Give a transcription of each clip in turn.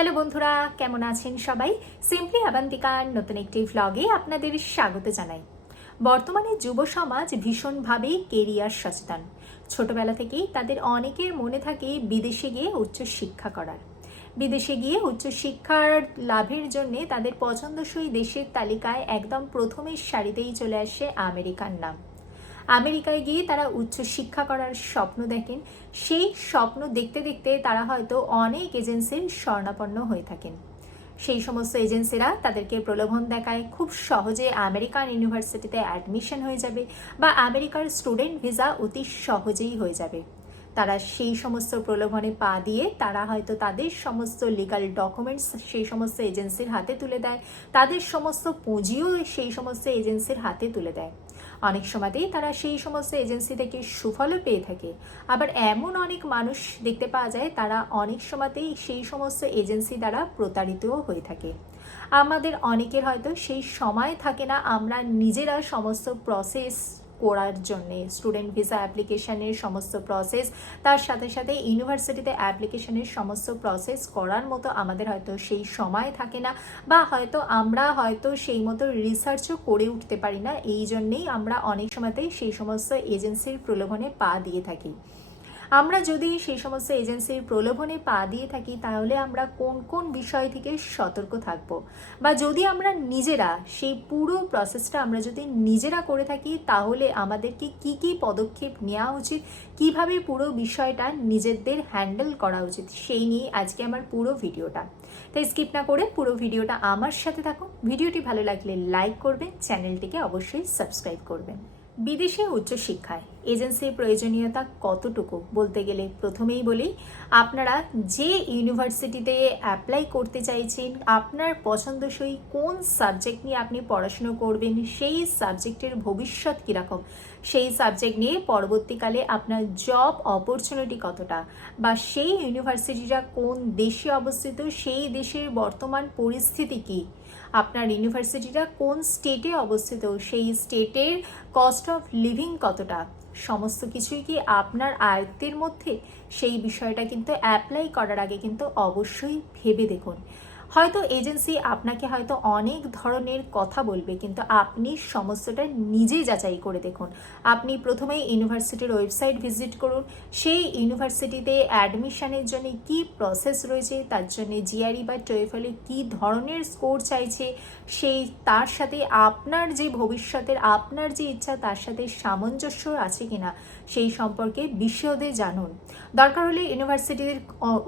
Hello বন্ধুরা, কেমন আছেন সবাই? সিম্পলি আবান্তিকার নতুন একটি ভ্লগে আপনাদের স্বাগত জানাই। বর্তমানে যুব সমাজ ভীষণভাবেই কেরিয়ার সচেতন। ছোটবেলা থেকেই তাদের অনেকের মনে থাকে বিদেশে গিয়ে উচ্চ শিক্ষা করার। বিদেশে গিয়ে উচ্চশিক্ষার লাভের জন্য তাদের পছন্দসই দেশের তালিকায় একদম প্রথমের সারিতেই চলে আসে আমেরিকার নাম। আমেরিকায় গিয়ে তারা উচ্চশিক্ষা করার স্বপ্ন দেখেন। সেই স্বপ্ন দেখতে দেখতে তারা হয়তো অনেক এজেন্সির স্বর্ণাপন্ন হয়ে থাকেন। সেই সমস্ত এজেন্সিরা তাদেরকে প্রলোভন দেখায়। খুব সহজে আমেরিকান ইউনিভার্সিটিতে অ্যাডমিশন হয়ে যাবে বা আমেরিকার স্টুডেন্ট ভিসা অতি সহজেই হয়ে যাবে। তারা সেই সমস্ত প্রলোভনে পা দিয়ে তারা হয়তো তাদের সমস্ত লিগাল ডকুমেন্টস সেই সমস্ত এজেন্সির হাতে তুলে দেয়। তাদের সমস্ত পুঁজিও সেই সমস্ত এজেন্সির হাতে তুলে দেয়। অনেক সময়তেই তারা সেই সমস্ত এজেন্সি থেকে সুফলও পেয়ে থাকে। আবার এমন অনেক মানুষ দেখতে পাওয়া যায়, তারা অনেক সময়তেই সেই সমস্ত এজেন্সি দ্বারা প্রতারিতও হয়ে থাকে। আমাদের অনেকের হয়তো সেই সময় থাকে না, আমরা নিজেরা সমস্ত প্রসেস করার জন্য স্টুডেন্ট ভিসা অ্যাপ্লিকেশনের সমস্ত প্রসেস তার সাথে সাথে ইউনিভার্সিটিতে অ্যাপ্লিকেশনের সমস্ত প্রসেস করার মতো আমাদের হয়তো সেই সময় থাকে না বা হয়তো আমরা হয়তো সেই মতো রিসার্চও করে উঠতে পারি না। এই জন্যেই আমরা অনেক সময়তেই সেই সমস্ত এজেন্সির প্রলোভনে পা দিয়ে থাকি। আমরা যদি সেই সমস্ত এজেন্সির প্রলোভনে পা দিয়ে থাকি, তাহলে আমরা কোন কোন বিষয় থেকে সতর্ক থাকব? বা যদি আমরা নিজেরা সেই পুরো প্রসেসটা আমরা যদি নিজেরা করে থাকি, তাহলে আমাদেরকে কি কি পদক্ষেপ নেওয়া উচিত? কীভাবে পুরো বিষয়টা নিজেদের হ্যান্ডেল করা উচিত? সেই নিয়ে আজকে আমার পুরো ভিডিওটা। তাই স্কিপ না করে পুরো ভিডিওটা আমার সাথে থাকুন। ভিডিওটি ভালো লাগলে লাইক করবেন চ্যানেলটিকে অবশ্যই সাবস্ক্রাইব করবেন। বিদেশে উচ্চশিক্ষায়। এজেন্সির প্রয়োজনীয়তা কতটুকু? বলতে গেলে প্রথমেই বলি, আপনারা যে ইউনিভার্সিটিতে অ্যাপ্লাই করতে চাইছেন, আপনার পছন্দসই কোন সাবজেক্ট নিয়ে আপনি পড়াশুনো করবেন, সেই সাবজেক্টের ভবিষ্যৎ কীরকম? সেই সাবজেক্ট নিয়ে পরবর্তীকালে আপনার জব অপরচুনিটি কতটা? বা সেই ইউনিভার্সিটিটা কোন দেশে অবস্থিত, সেই দেশের বর্তমান পরিস্থিতি কী? আপনার ইউনিভার্সিটিটা কোন স্টেটে অবস্থিত? সেই স্টেটের কস্ট অফ লিভিং কতটা? সমস্ত কিছুই কি আপনার আয়ত্তের মধ্যে? সেই বিষয়টা কিন্তু অ্যাপ্লাই করার আগে কিন্তু অবশ্যই ভেবে দেখুন। হয়তো এজেন্সি আপনাকে হয়তো অনেক ধরনের কথা বলবে, কিন্তু আপনি সমস্তটা নিজে যাচাই করে দেখুন। আপনি প্রথমেই ইউনিভার্সিটির ওয়েবসাইট ভিজিট করুন। সেই ইউনিভার্সিটিতে অ্যাডমিশনের জন্য কি প্রসেস রয়েছে, তার জন্য জিআরই বা টোয়েফলে কি ধরনের স্কোর চাইছে, সেই তার সাথে আপনার যে ভবিষ্যতের, আপনার যে ইচ্ছা, তার সাথে সামঞ্জস্য আছে কিনা সেই সম্পর্কে বিশদে জানুন। দরকার হলে ইউনিভার্সিটির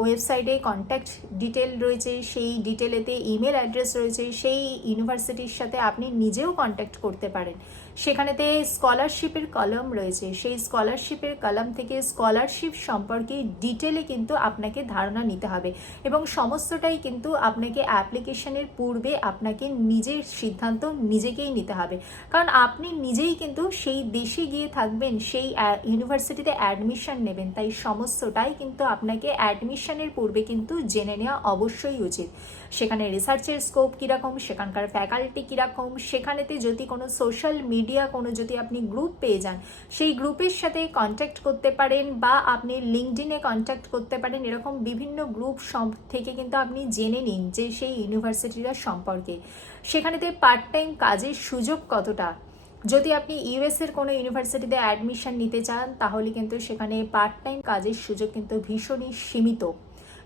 ওয়েবসাইটে কন্ট্যাক্ট ডিটেল রয়েছে, সেই ডিটেলেতে ইমেল অ্যাড্রেস রয়েছে, সেই ইউনিভার্সিটির সাথে আপনি নিজেও কন্ট্যাক্ট করতে পারেন। সেখানেতে স্কলারশিপের কলম রয়েছে। সেই স্কলারশিপের কলম থেকে স্কলারশিপ সম্পর্কে ডিটেলে কিন্তু আপনাকে ধারণা নিতে হবে এবং সমস্তটাই কিন্তু আপনাকে অ্যাপ্লিকেশনের পূর্বে আপনাকে নিজের সিদ্ধান্ত নিজেকেই নিতে হবে। কারণ আপনি নিজেই কিন্তু সেই দেশে গিয়ে থাকবেন, সেই ইউনিভার্সিটিতে অ্যাডমিশন নেবেন, তাই সমস্তটাই কিন্তু আপনাকে অ্যাডমিশনের পূর্বে কিন্তু জেনে নেওয়া অবশ্যই উচিত। সেখানে রিসার্চের স্কোপ কীরকম, সেখানকার ফ্যাকাল্টি কীরকম, সেখানেতে যদি কোনো সোশ্যাল মিডিয়া কোনো যদি আপনি গ্রুপ পেয়ে যান, সেই গ্রুপের সাথে কন্ট্যাক্ট করতে পারেন বা আপনি লিঙ্কডিনে কন্ট্যাক্ট করতে পারেন, এরকম বিভিন্ন গ্রুপ সব থেকে কিন্তু আপনি জেনে নিন যে সেই ইউনিভার্সিটিটার সম্পর্কে। সেখানেতে পার্ট টাইম কাজের সুযোগ কতটা? যদি আপনি ইউএসের কোনো ইউনিভার্সিটিতে অ্যাডমিশন নিতে চান, তাহলে কিন্তু সেখানে পার্ট টাইম কাজের সুযোগ কিন্তু ভীষণই সীমিত।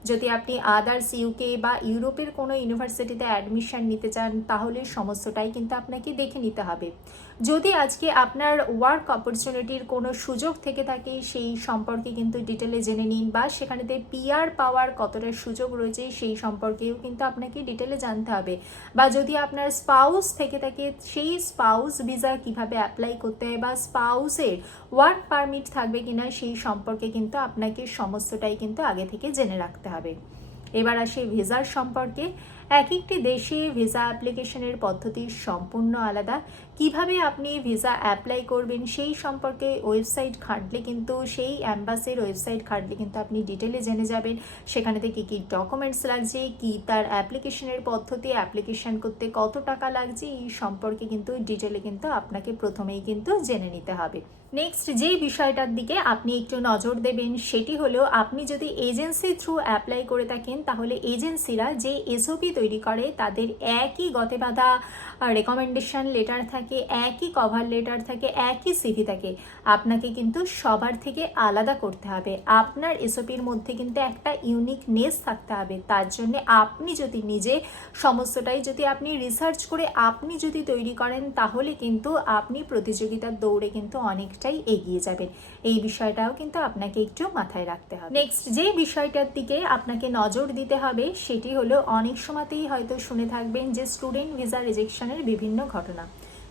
যদি আপনি আদার্স ইউকে বা ইউরোপের কোনো ইউনিভার্সিটিতে অ্যাডমিশন নিতে চান, তাহলে সমস্তটাই কিন্তু আপনাকে দেখে নিতে হবে। যদি আজকে আপনার ওয়ার্ক অপরচুনিটির কোনো সুযোগ থেকে থাকে, সেই সম্পর্কে কিন্তু ডিটেলে জেনে নিন বা সেখানেতে পিআর পাওয়ার কতটা সুযোগ রয়েছে, সেই সম্পর্কেও কিন্তু আপনাকে ডিটেলে জানতে হবে। বা যদি আপনার স্পাউস থেকে থাকে, সেই স্পাউস ভিসা কীভাবে অ্যাপ্লাই করতে হয় বা স্পাউসের ওয়ার্ক পারমিট থাকবে কিনা, সেই সম্পর্কে কিন্তু আপনাকে সমস্তটাই কিন্তু আগে থেকে জেনে রাখতে হবে। এবার আসে ভিসার সম্পর্কে। এক একটি দেশে ভিসা অ্যাপ্লিকেশনের পদ্ধতি সম্পূর্ণ আলাদা। কীভাবে আপনি ভিসা অ্যাপ্লাই করবেন সেই সম্পর্কে ওয়েবসাইট ঘাঁটলে কিন্তু সেই অ্যাম্বাসির ওয়েবসাইট ঘাঁটলে কিন্তু আপনি ডিটেলে জেনে যাবেন। সেখানে থেকে কী ডকুমেন্টস লাগছে, কি তার অ্যাপ্লিকেশনের পদ্ধতি, অ্যাপ্লিকেশান করতে কত টাকা লাগছে, এই সম্পর্কে কিন্তু ডিটেলে কিন্তু আপনাকে প্রথমেই কিন্তু জেনে নিতে হবে। নেক্সট যে বিষয়টার দিকে আপনি একটু নজর দেবেন সেটি হলো আপনি যদি এজেন্সি থ্রু অ্যাপ্লাই করে থাকেন তাহলে এজেন্সিরা যে এসওপি তৈরি করে তাদের একই গতে বাঁধা রেকমেন্ডেশন লেটার থাকে। একই কভার লেটার থাকে, একই সিভি থাকে, আপনাকে কিন্তু সবার থেকে আলাদা করতে হবে। আপনার এসওপির মধ্যে কিন্তু একটা ইউনিকনেস থাকতে হবে। তার জন্য আপনি যদি নিজে সমস্তটাই যদি আপনি রিসার্চ করে আপনি যদি তৈরি করেন, তাহলে কিন্তু আপনি প্রতিযোগিতার দৌড়ে কিন্তু অনেকটাই এগিয়ে যাবেন। এই বিষয়টাও কিন্তু আপনাকে একটু মাথায় রাখতে হবে। নেক্সট যে বিষয়টার দিকে আপনাকে নজর দিতে হবে, সেটি হলো অনেক সময়তেই হয়তো শুনে থাকবেন যে স্টুডেন্ট ভিসা রিজেকশনের বিভিন্ন ঘটনা।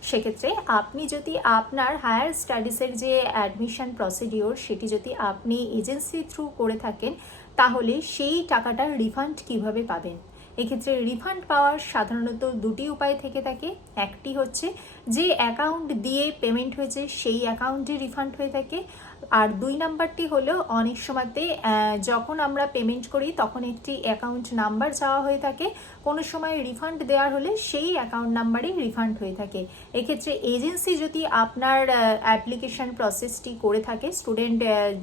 সেক্ষেত্রে আপনি যদি আপনার হায়ার স্টাডিজের যে অ্যাডমিশন প্রসিডিওর সেটি যদি আপনি এজেন্সি থ্রু করে থাকেন, তাহলে সেই টাকাটার রিফান্ড কীভাবে পাবেন? এক্ষেত্রে রিফান্ড পাওয়ার সাধারণত দুটি উপায় থেকে থাকে। একটি হচ্ছে যে অ্যাকাউন্ট দিয়ে পেমেন্ট হয়েছে, সেই অ্যাকাউন্টে রিফান্ড হয়ে থাকে। আর দুই নাম্বারটি হলো, অনেক সময়তে যখন আমরা পেমেন্ট করি, তখন একটি অ্যাকাউন্ট নাম্বার চাওয়া হয়ে থাকে। কোনো সময় রিফান্ড দেওয়ার হলে সেই অ্যাকাউন্ট নাম্বারে রিফান্ড হয়ে থাকে। এক্ষেত্রে এজেন্সি যদি আপনার অ্যাপ্লিকেশন প্রসেসটি করে থাকে স্টুডেন্ট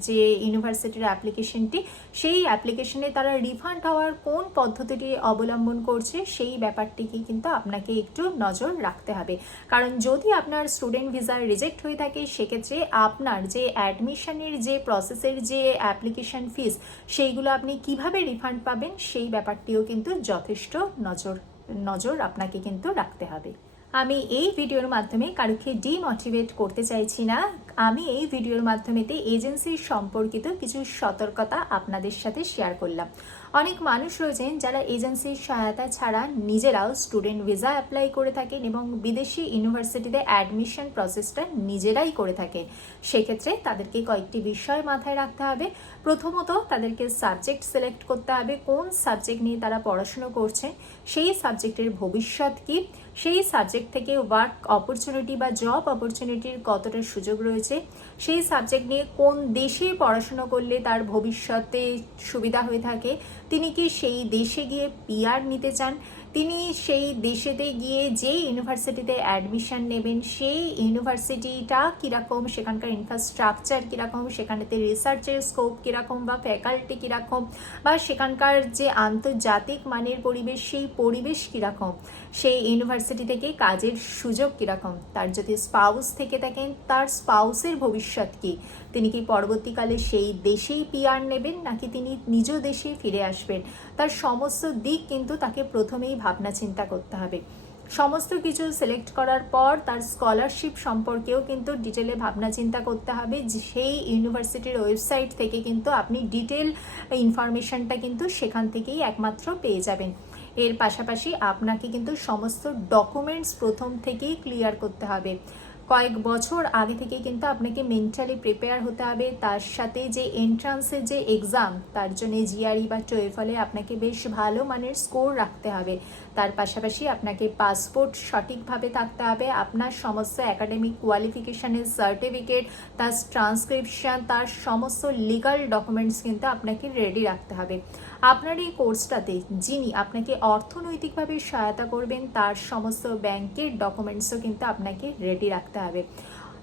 যে ইউনিভার্সিটির অ্যাপ্লিকেশনটি সেই অ্যাপ্লিকেশনে তারা রিফান্ড হওয়ার কোন পদ্ধতিটি অবলম্বন করছে, সেই ব্যাপারটিকে কিন্তু আপনাকে একটু নজর রাখতে হবে। কারণ যদি আপনার স্টুডেন্ট ভিসা রিজেক্ট হয়ে থাকে, সেক্ষেত্রে আপনার যে অ্যাডমিশনের যে প্রসেসের যে অ্যাপ্লিকেশন ফিস সেইগুলো আপনি কীভাবে রিফান্ড পাবেন, সেই ব্যাপারটিও কিন্তু যথেষ্ট নজর নজর আপনাকে কিন্তু রাখতে হবে। আমি এই ভিডিওর মাধ্যমে কারোকে ডিমোটিভেট করতে চাইছি না। আমি এই ভিডিওর মাধ্যমেতে এজেন্সির সম্পর্কিত কিছু সতর্কতা আপনাদের সাথে শেয়ার করলাম। অনেক মানুষ রয়েছেন যারা এজেন্সির সহায়তা ছাড়া নিজেরাও স্টুডেন্ট ভিসা অ্যাপ্লাই করে থাকেন এবং বিদেশি ইউনিভার্সিটিতে অ্যাডমিশন প্রসেসটা নিজেরাই করে থাকে সেক্ষেত্রে তাদেরকে কয়েকটি বিষয় মাথায় রাখতে হবে। প্রথমত, তাদেরকে সাবজেক্ট সিলেক্ট করতে হবে। কোন সাবজেক্ট নিয়ে তারা পড়াশুনো করছে সেই সাবজেক্টের ভবিষ্যৎ কি? সেই সাবজেক্ট থেকে ওয়ার্ক অপরচুনিটি বা জব অপরচুনিটির কতটা সুযোগ রয়েছে, সেই সাবজেক্ট নিয়ে কোন দেশে পড়াশুনো করলে তার ভবিষ্যতে সুবিধা হয়ে থাকে, তিনি কি সেই দেশে গিয়ে পিআর নিতে চান? তিনি সেই দেশেতে গিয়ে যে ইউনিভার্সিটিতে অ্যাডমিশন নেবেন, সেই ইউনিভার্সিটিটা কীরকম, সেখানকার ইনফ্রাস্ট্রাকচার কীরকম, সেখানেতে রিসার্চের স্কোপ কীরকম বা ফ্যাকাল্টি কীরকম, বা সেখানকার যে আন্তর্জাতিক মানের পরিবেশ, সেই পরিবেশ কীরকম, সেই ইউনিভার্সিটি থেকে কাজের সুযোগ কীরকম, তার যদি স্পাউস থেকে থাকেন, তার স্পাউসের ভবিষ্যৎ কী তিনি কি পরবর্তীকালে সেই দেশেই পিআর নেবেন, নাকি তিনি নিজ দেশে ফিরে আসবেন? তার সমস্ত দিক কিন্তু তাকে প্রথমেই ভাবনা চিন্তা করতে হবে। সমস্ত কিছু সিলেক্ট করার পর তার স্কলারশিপ সম্পর্কেও কিন্তু ডিটেলে ভাবনা চিন্তা করতে হবে। সেই ইউনিভার্সিটির ওয়েবসাইট থেকে কিন্তু আপনি ডিটেল ইনফরমেশনটা কিন্তু সেখান থেকেই একমাত্র পেয়ে যাবেন। এর পাশাপাশি আপনাকে কিন্তু সমস্ত ডকুমেন্টস প্রথম থেকেই ক্লিয়ার করতে হবে। কয়েক বছর আগে থেকে কিন্তু আপনাকে মেন্টালি প্রিপেয়ার হতে হবে। তার সাথে যে এন্ট্রান্সের যে এক্সাম তার জন্য জিআরই বা টোয়েফলে আপনাকে বেশ ভালো মানের স্কোর রাখতে হবে। তার পাশাপাশি আপনাকে পাসপোর্ট সঠিকভাবে থাকতে হবে। আপনার সমস্ত একাডেমিক কোয়ালিফিকেশানের সার্টিফিকেট তার ট্রান্সক্রিপশন তার সমস্ত লিগাল ডকুমেন্টস কিন্তু আপনাকে রেডি রাখতে হবে। আপনার এই কোর্সটাতে যিনি আপনাকে অর্থনৈতিকভাবে সহায়তা করবেন, তার সমস্ত ব্যাংকের ডকুমেন্টসও কিন্তু আপনাকে রেডি রাখতে হবে।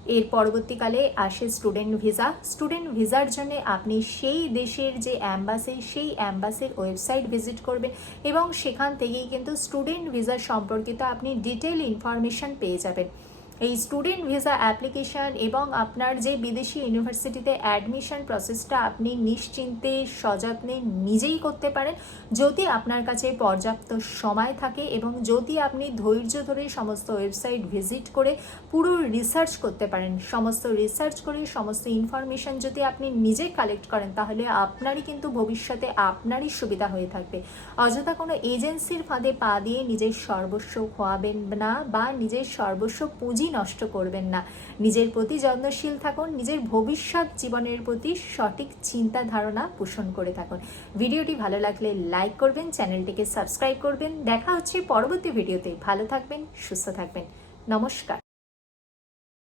এর পরবর্তীকালে আসে স্টুডেন্ট ভিসা স্টুডেন্ট ভিসার জন্য আপনি সেই দেশের যে অ্যাম্বাসি সেই অ্যাম্বাসির ওয়েবসাইট ভিজিট করবেন এবং সেখান থেকেই কিন্তু স্টুডেন্ট ভিসা সম্পর্কিত আপনি ডিটেল ইনফরমেশান পেয়ে যাবেন। এই স্টুডেন্ট ভিসা অ্যাপ্লিকেশান এবং আপনার যে বিদেশি ইউনিভার্সিটিতে অ্যাডমিশন প্রসেসটা আপনি নিশ্চিন্তে, সযত্নে নিজেই করতে পারেন। যদি আপনার কাছে পর্যাপ্ত সময় থাকে এবং যদি আপনি ধৈর্য ধরে সমস্ত ওয়েবসাইট ভিজিট করে পুরো রিসার্চ করতে পারেন, সমস্ত রিসার্চ করে, সমস্ত ইনফরমেশন যদি আপনি নিজে কালেক্ট করেন, তাহলে আপনারই কিন্তু ভবিষ্যতে আপনারই সুবিধা হয়ে থাকবে। অযথা কোনো এজেন্সির ফাঁদে পা দিয়ে নিজের সর্বস্ব খোয়াবেন না বা নিজের সর্বস্ব পুঁজি নষ্ট করবেন না। নিজের প্রতি যত্নশীল থাকুন, নিজের ভবিষ্যৎ জীবনের প্রতি সঠিক চিন্তা ধারণা পোষণ করে থাকুন। ভিডিওটি ভালো লাগলে লাইক করবেন, চ্যানেলটিকে সাবস্ক্রাইব করবেন। দেখা হচ্ছে পরবর্তী ভিডিওতে। ভালো থাকবেন, সুস্থ থাকবেন। নমস্কার।